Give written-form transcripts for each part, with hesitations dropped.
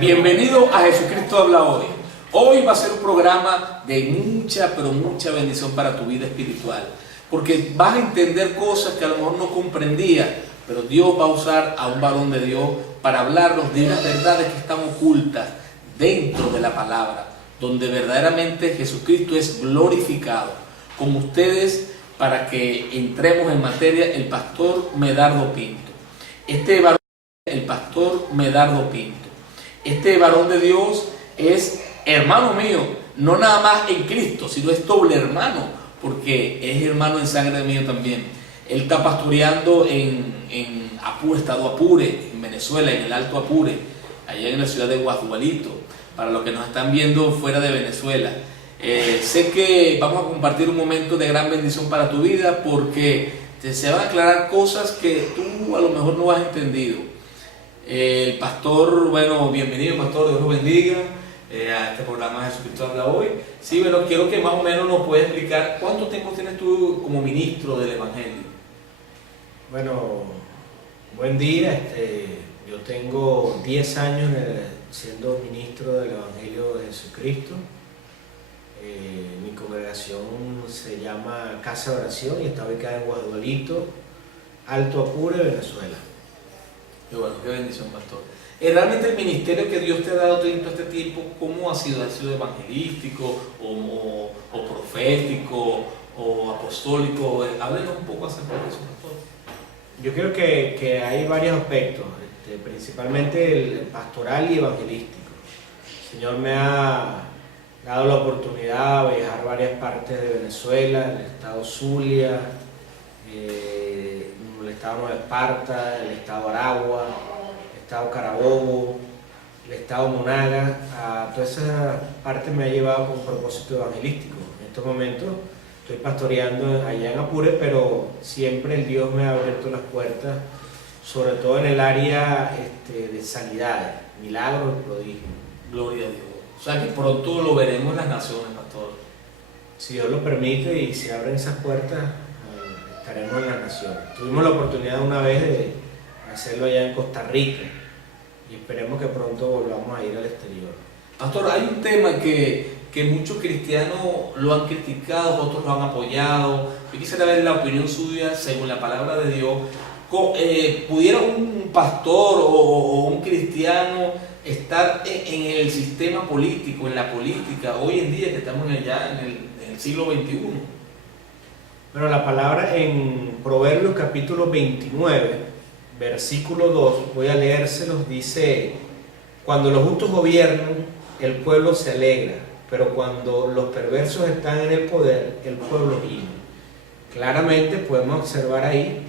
Bienvenido a Jesucristo Habla Hoy. Hoy va a ser un programa de mucha, pero mucha bendición para tu vida espiritual. Porque vas a entender cosas que a lo mejor no comprendías, pero Dios va a usar a un varón de Dios para hablarnos de unas verdades que están ocultas dentro de la palabra, donde verdaderamente Jesucristo es glorificado. Con ustedes, para que entremos en materia, el pastor Medardo Pinto. Este varón, el pastor Medardo Pinto. Este varón de Dios es hermano mío, no nada más en Cristo, sino es doble hermano, porque es hermano en sangre mío también. Él está pastoreando en Apure, estado Apure, en Venezuela, en el Alto Apure, allá en la ciudad de Guadualito, para los que nos están viendo fuera de Venezuela. Sé que vamos a compartir un momento de gran bendición para tu vida, porque se van a aclarar cosas que tú a lo mejor no has entendido. El pastor, bueno, bienvenido pastor, Dios lo bendiga a este programa de Jesucristo Habla Hoy. Sí, bueno, quiero que más o menos nos puedas explicar cuánto tiempo tienes tú como ministro del Evangelio. Bueno, buen día, yo tengo 10 años siendo ministro del Evangelio de Jesucristo. Mi congregación se llama Casa de Oración y está ubicada en Guadualito, Alto Apure, Venezuela. Qué bueno, qué bendición, pastor. Realmente el ministerio que Dios te ha dado todo este tiempo, ¿cómo ha sido? ¿Ha sido evangelístico o profético o apostólico? Háblenos un poco acerca de eso, pastor. Yo creo que hay varios aspectos, principalmente el pastoral y evangelístico. El Señor me ha dado la oportunidad de viajar a varias partes de Venezuela, el estado Zulia, el estado Nueva Esparta, el estado Aragua, el estado Carabobo, el estado Monaga. A toda esa parte me ha llevado con propósito evangelístico. En estos momentos estoy pastoreando allá en Apure, pero siempre el Dios me ha abierto las puertas, sobre todo en el área de sanidades, milagros y prodigios. Gloria a Dios. O sea que pronto lo veremos en las naciones, pastor. Si Dios lo permite y se abren esas puertas, estaremos en las naciones. Tuvimos la oportunidad una vez de hacerlo allá en Costa Rica y esperemos que pronto volvamos a ir al exterior. Pastor, hay un tema que muchos cristianos lo han criticado, otros lo han apoyado. Yo quisiera ver la opinión suya según la palabra de Dios. ¿Pudiera un pastor o un cristiano estar en el sistema político, en la política, hoy en día que estamos ya en el siglo XXI? Bueno, la palabra en Proverbios capítulo 29, versículo 2, voy a leérselos, dice: cuando los justos gobiernan, el pueblo se alegra, pero cuando los perversos están en el poder, el pueblo gime. Claramente podemos observar ahí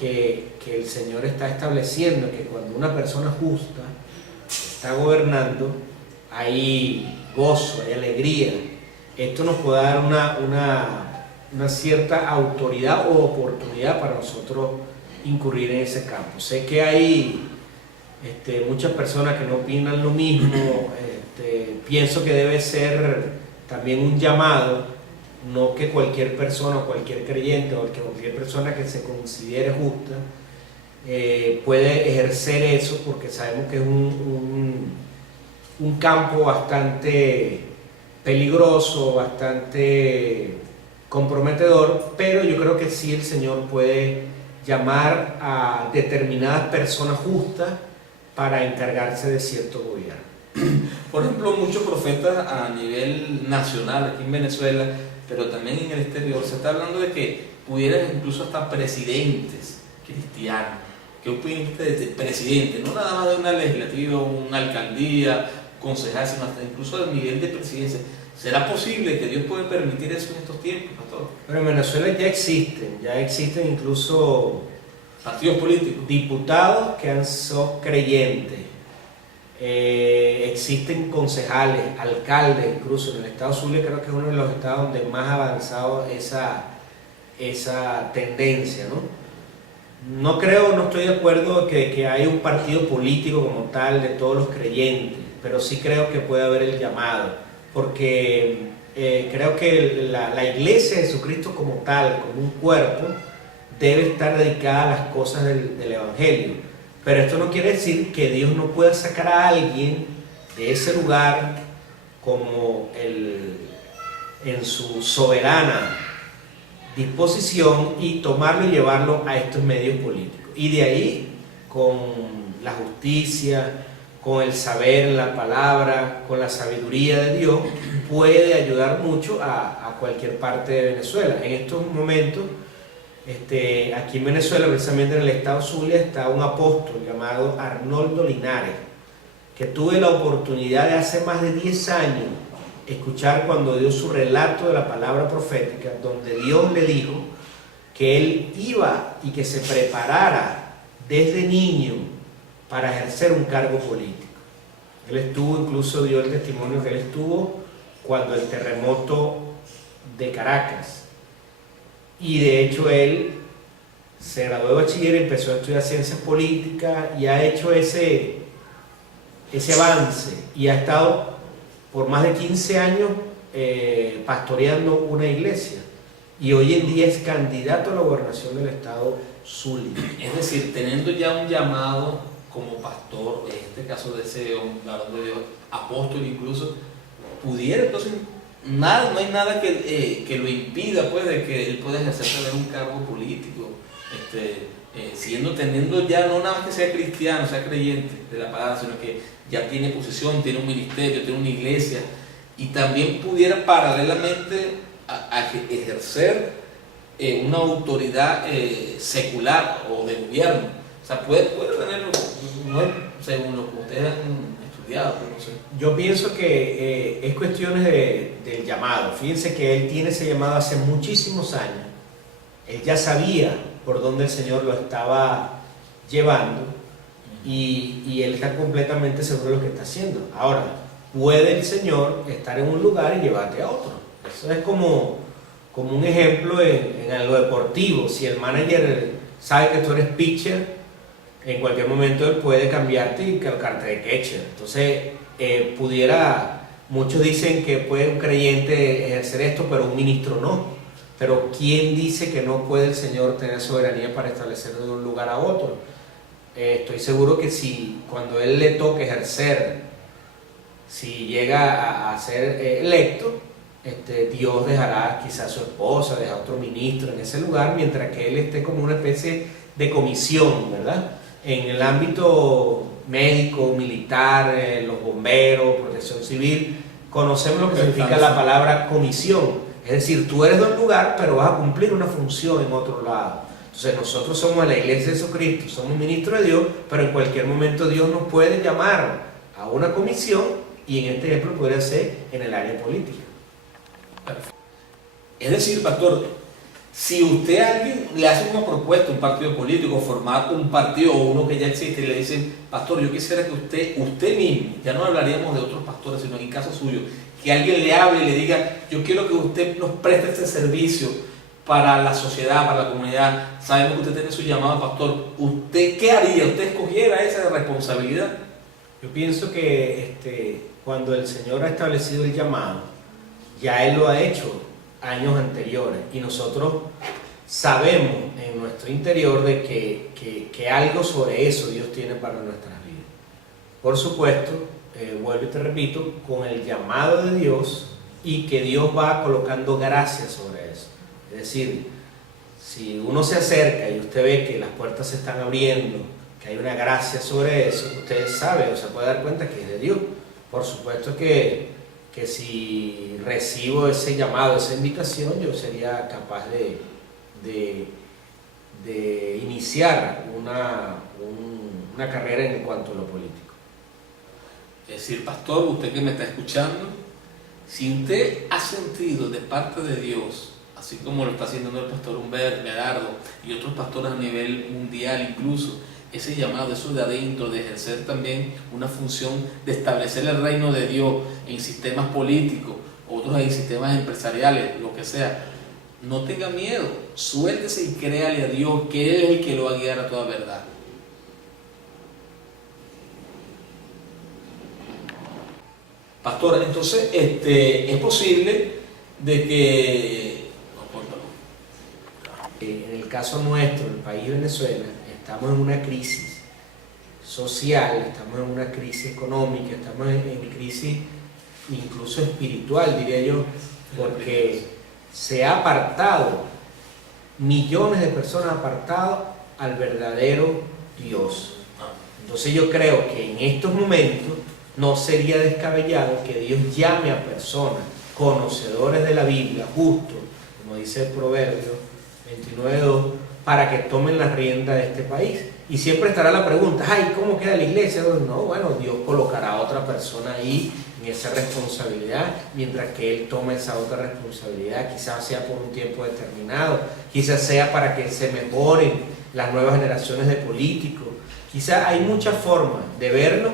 que el Señor está estableciendo que cuando una persona justa está gobernando, hay gozo, hay alegría. Esto nos puede dar una cierta autoridad o oportunidad para nosotros incurrir en ese campo. Sé que hay muchas personas que no opinan lo mismo. Pienso que debe ser también un llamado, no que cualquier persona o cualquier creyente o que cualquier persona que se considere justa puede ejercer eso, porque sabemos que es un campo bastante peligroso, bastante comprometedor, pero yo creo que sí el Señor puede llamar a determinadas personas justas para encargarse de cierto gobierno. Por ejemplo, muchos profetas a nivel nacional aquí en Venezuela, pero también en el exterior, se está hablando de que pudieran incluso hasta presidentes cristianos. ¿Qué opinan ustedes de presidente? No nada más de una legislativa, una alcaldía, concejal, sino hasta incluso del nivel de presidencia. ¿Será posible que Dios pueda permitir eso en estos tiempos, pastor? Pero en Venezuela ya existen incluso partidos políticos, diputados que son creyentes, existen concejales, alcaldes, incluso en el estado Zulia creo que es uno de los estados donde más ha avanzado esa tendencia, ¿no? No estoy de acuerdo que hay un partido político como tal de todos los creyentes, pero sí creo que puede haber el llamado, porque creo que la iglesia de Jesucristo como tal, como un cuerpo, debe estar dedicada a las cosas del Evangelio. Pero esto no quiere decir que Dios no pueda sacar a alguien de ese lugar como en su soberana disposición y tomarlo y llevarlo a estos medios políticos. Y de ahí, con la justicia, con el saber en la palabra, con la sabiduría de Dios, puede ayudar mucho a cualquier parte de Venezuela. En estos momentos, aquí en Venezuela, precisamente en el estado Zulia, está un apóstol llamado Arnoldo Linares, que tuve la oportunidad de hace más de 10 años escuchar cuando dio su relato de la palabra profética, donde Dios le dijo que él iba y que se preparara desde niño para ejercer un cargo político. Él estuvo, incluso dio el testimonio que él estuvo cuando el terremoto de Caracas, y de hecho él se graduó de bachiller, empezó a estudiar ciencias políticas y ha hecho ese avance, y ha estado por más de 15 años pastoreando una iglesia, y hoy en día es candidato a la gobernación del estado Zulia. Es decir, teniendo ya un llamado como pastor, en este caso de ese varón de Dios, apóstol incluso, pudiera entonces, no hay nada que lo impida, pues, de que él pueda ejercer también un cargo político, teniendo ya no nada más que sea cristiano, sea creyente de la palabra, sino que ya tiene posición, tiene un ministerio, tiene una iglesia, y también pudiera paralelamente a ejercer una autoridad secular o de gobierno. O sea, puede tener, según lo que ustedes han estudiado, pero no sé. Yo pienso que es cuestiones del llamado. Fíjense que él tiene ese llamado hace muchísimos años. Él ya sabía por dónde el Señor lo estaba llevando, y él está completamente seguro de lo que está haciendo. Ahora, puede el Señor estar en un lugar y llevarte a otro. Eso es como un ejemplo en lo deportivo. Si el manager sabe que tú eres pitcher, en cualquier momento él puede cambiarte y colocarte de catcher. Entonces, muchos dicen que puede un creyente ejercer esto, pero un ministro no. Pero ¿quién dice que no puede el Señor tener soberanía para establecerlo de un lugar a otro? Estoy seguro que cuando él le toque ejercer, si llega a ser electo, Dios dejará quizás a su esposa, dejará a otro ministro en ese lugar, mientras que él esté como una especie de comisión, ¿verdad? En el ámbito médico, militar, los bomberos, protección civil, conocemos lo que significa la palabra comisión. Es decir, tú eres de un lugar, pero vas a cumplir una función en otro lado. Entonces nosotros somos la iglesia de Jesucristo, somos ministros de Dios, pero en cualquier momento Dios nos puede llamar a una comisión, y en este ejemplo podría ser en el área política. Perfecto. Es decir, pastor, si usted a alguien le hace una propuesta, un partido político, formar un partido o uno que ya existe, y le dicen, pastor, yo quisiera que usted mismo, ya no hablaríamos de otros pastores, sino en el caso suyo, que alguien le hable y le diga, yo quiero que usted nos preste este servicio para la sociedad, para la comunidad, sabemos que usted tiene su llamado, pastor, ¿usted qué haría? ¿Usted escogiera esa responsabilidad? Yo pienso que cuando el Señor ha establecido el llamado, ya Él lo ha hecho años anteriores, y nosotros sabemos en nuestro interior de que algo sobre eso Dios tiene para nuestras vidas. Por supuesto, vuelvo y te repito, con el llamado de Dios, y que Dios va colocando gracias sobre eso. Es decir, si uno se acerca y usted ve que las puertas se están abriendo, que hay una gracia sobre eso, usted sabe o se puede dar cuenta que es de Dios. Por supuesto que si recibo ese llamado, esa invitación, yo sería capaz de iniciar una carrera en cuanto a lo político. Es decir, pastor, usted que me está escuchando, si usted ha sentido de parte de Dios, así como lo está haciendo el pastor Humberto, Gerardo y otros pastores a nivel mundial incluso, ese llamado, eso de adentro, de ejercer también una función de establecer el reino de Dios en sistemas políticos, otros en sistemas empresariales, lo que sea, no tenga miedo, suéltese y créale a Dios, que Él es el que lo va a guiar a toda verdad. Pastor, entonces es posible de que... En el caso nuestro, el país Venezuela, estamos en una crisis social, estamos en una crisis económica, estamos en crisis incluso espiritual, diría yo, porque se ha apartado, millones de personas apartado al verdadero Dios. Entonces yo creo que en estos momentos no sería descabellado que Dios llame a personas conocedores de la Biblia, justos, como dice el Proverbio 29:2, para que tomen la rienda de este país. Y siempre estará la pregunta, ay, ¿cómo queda la iglesia? No, bueno, Dios colocará a otra persona ahí en esa responsabilidad, mientras que Él toma esa otra responsabilidad, quizás sea por un tiempo determinado, quizás sea para que se mejoren las nuevas generaciones de políticos, quizás hay muchas formas de verlo,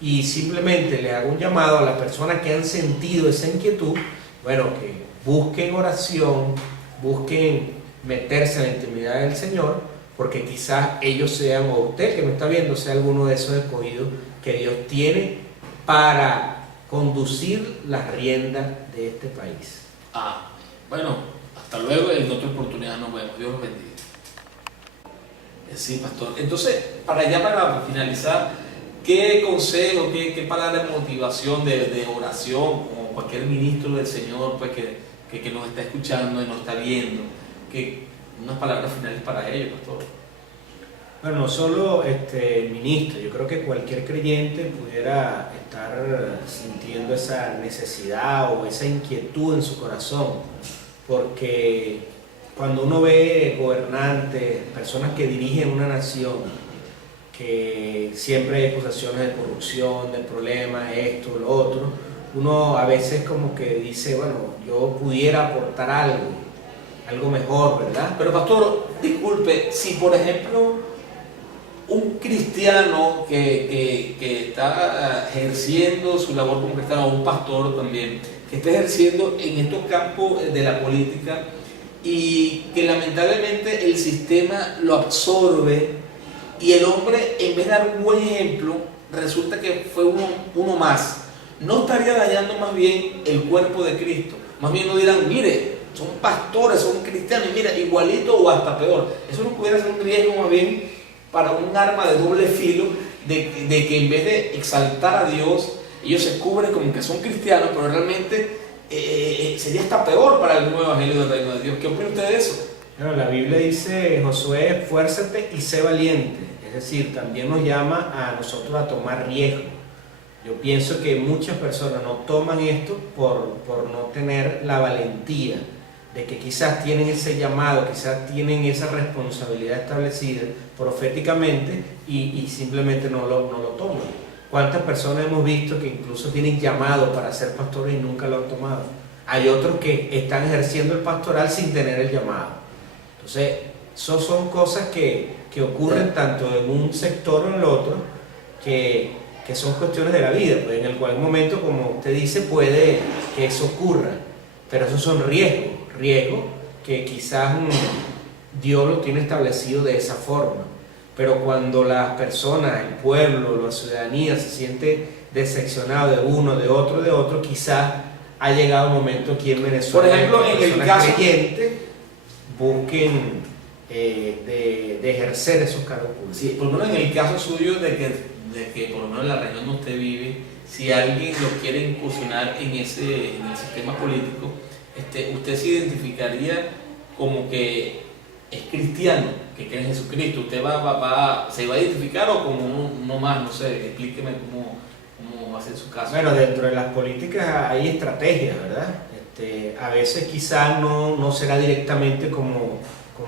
y simplemente le hago un llamado a las personas que han sentido esa inquietud, bueno, que busquen oración, busquen meterse en la intimidad del Señor, porque quizás ellos sean, o usted que me está viendo, sea alguno de esos escogidos que Dios tiene para conducir las riendas de este país. Bueno, hasta luego, en otra oportunidad nos vemos. Dios los bendiga. Sí, pastor. Entonces, para finalizar, ¿qué consejo, qué palabra de motivación, de oración, como cualquier ministro del Señor pues, que nos está escuchando y nos está viendo, unas palabras finales para ellos, pastor? Bueno, no solo ministro, yo creo que cualquier creyente pudiera estar sintiendo esa necesidad o esa inquietud en su corazón, porque cuando uno ve gobernantes, personas que dirigen una nación, que siempre hay acusaciones de corrupción, de problemas, esto, lo otro, uno a veces como que dice, bueno, yo pudiera aportar algo mejor, ¿verdad? Pero pastor, disculpe, si por ejemplo un cristiano que está ejerciendo su labor como cristiano, o un pastor también, que está ejerciendo en estos campos de la política y que lamentablemente el sistema lo absorbe y el hombre, en vez de dar un buen ejemplo, resulta que fue uno más, no estaría dañando más bien el cuerpo de Cristo. Más bien no dirán, mire, son pastores, son cristianos, y mira, igualito o hasta peor. Eso no pudiera ser un riesgo más bien para un arma de doble filo, de que en vez de exaltar a Dios, ellos se cubren como que son cristianos, pero realmente sería hasta peor para el nuevo evangelio del reino de Dios. ¿Qué opina usted de eso? Bueno, la Biblia dice, Josué, esfuérzate y sé valiente. Es decir, también nos llama a nosotros a tomar riesgo. Yo pienso que muchas personas no toman esto por no tener la valentía de que quizás tienen ese llamado, quizás tienen esa responsabilidad establecida proféticamente y simplemente no lo toman. ¿Cuántas personas hemos visto que incluso tienen llamado para ser pastores y nunca lo han tomado? Hay otros que están ejerciendo el pastoral sin tener el llamado. Entonces, eso son cosas que ocurren tanto en un sector o en el otro, que son cuestiones de la vida, pues en algún momento, como usted dice, puede que eso ocurra, pero esos son riesgos que quizás Dios lo tiene establecido de esa forma. Pero cuando las personas, el pueblo, la ciudadanía se siente decepcionado de uno, de otro, quizás ha llegado un momento aquí en Venezuela, por ejemplo, en el caso creyentes busquen de ejercer esos cargos públicos. Sí, por lo menos en el caso suyo de que por lo menos en la región donde usted vive, si alguien lo quiere incursionar en el sistema político, usted se identificaría como que es cristiano, que cree en Jesucristo. ¿Usted se va a identificar o como uno más? No sé, explíqueme cómo va a ser su caso. Bueno, dentro de las políticas hay estrategias, ¿verdad? A veces quizás no será directamente como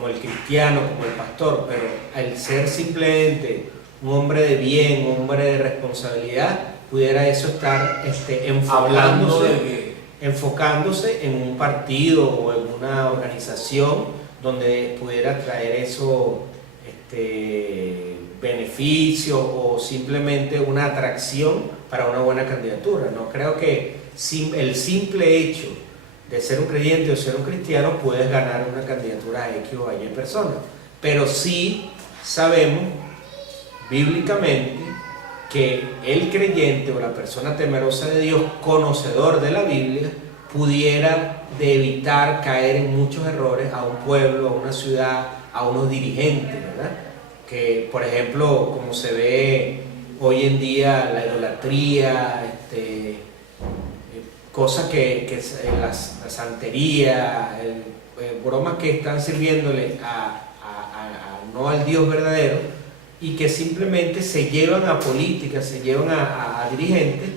el cristiano, como el pastor, pero al ser simplemente un hombre de bien, un hombre de responsabilidad, pudiera eso estar enfocándose en un partido o en una organización donde pudiera traer eso beneficios o simplemente una atracción para una buena candidatura. No creo que el simple hecho de ser un creyente o ser un cristiano puedes ganar una candidatura a X o a Y persona, pero sí sabemos bíblicamente que el creyente o la persona temerosa de Dios, conocedor de la Biblia, pudiera evitar caer en muchos errores a un pueblo, a una ciudad, a unos dirigentes, ¿verdad? que, por ejemplo, como se ve hoy en día, la idolatría, cosas que la santería, bromas que están sirviéndole no al Dios verdadero, y que simplemente se llevan a políticas, se llevan a dirigentes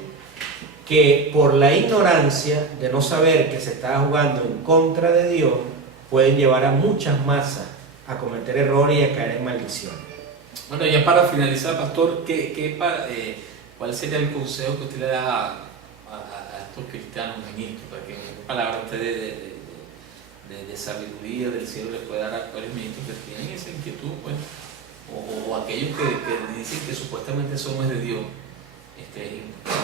que por la ignorancia de no saber que se está jugando en contra de Dios, pueden llevar a muchas masas a cometer errores y a caer en maldiciones. Bueno, ya para finalizar, pastor, ¿cuál sería el consejo que usted le da a estos cristianos ministros? Para que en palabras usted de sabiduría del cielo les pueda dar a aquellos ministros que tienen esa inquietud, pues, o aquellos que dicen que supuestamente somos de Dios,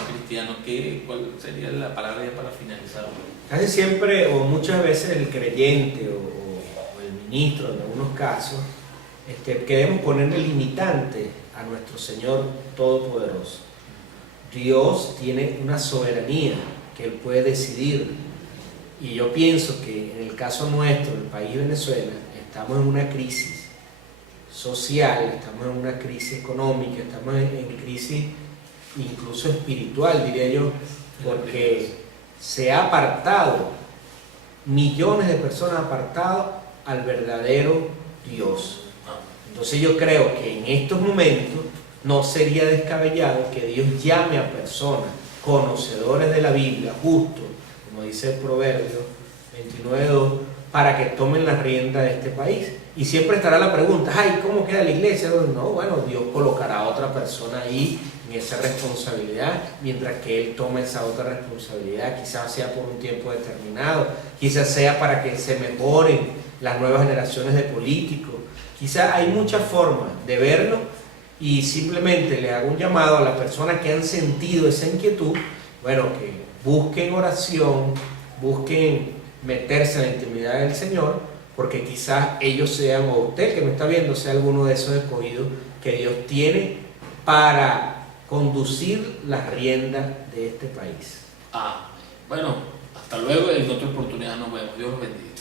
cristianos, ¿cuál sería la palabra ya para finalizar? Casi siempre o muchas veces el creyente o el ministro en algunos casos queremos ponerle limitante a nuestro Señor Todopoderoso. Dios tiene una soberanía que Él puede decidir, y yo pienso que en el caso nuestro, el país Venezuela, estamos en una crisis social, estamos en una crisis económica, estamos en crisis incluso espiritual, diría yo, porque se ha apartado, millones de personas apartado al verdadero Dios. Entonces yo creo que en estos momentos no sería descabellado que Dios llame a personas conocedores de la Biblia, justos, como dice el Proverbio 29:2, para que tomen la rienda de este país. Y siempre estará la pregunta, ay, ¿cómo queda la iglesia? No, bueno, Dios colocará a otra persona ahí en esa responsabilidad, mientras que Él toma esa otra responsabilidad, quizás sea por un tiempo determinado, quizás sea para que se mejoren las nuevas generaciones de políticos, quizás hay muchas formas de verlo, y simplemente le hago un llamado a las personas que han sentido esa inquietud, bueno, que busquen oración, busquen meterse en la intimidad del Señor, porque quizás ellos sean, o usted que me está viendo, sea alguno de esos escogidos que Dios tiene para conducir las riendas de este país. Bueno, hasta luego, en otra oportunidad nos vemos. Dios los bendiga.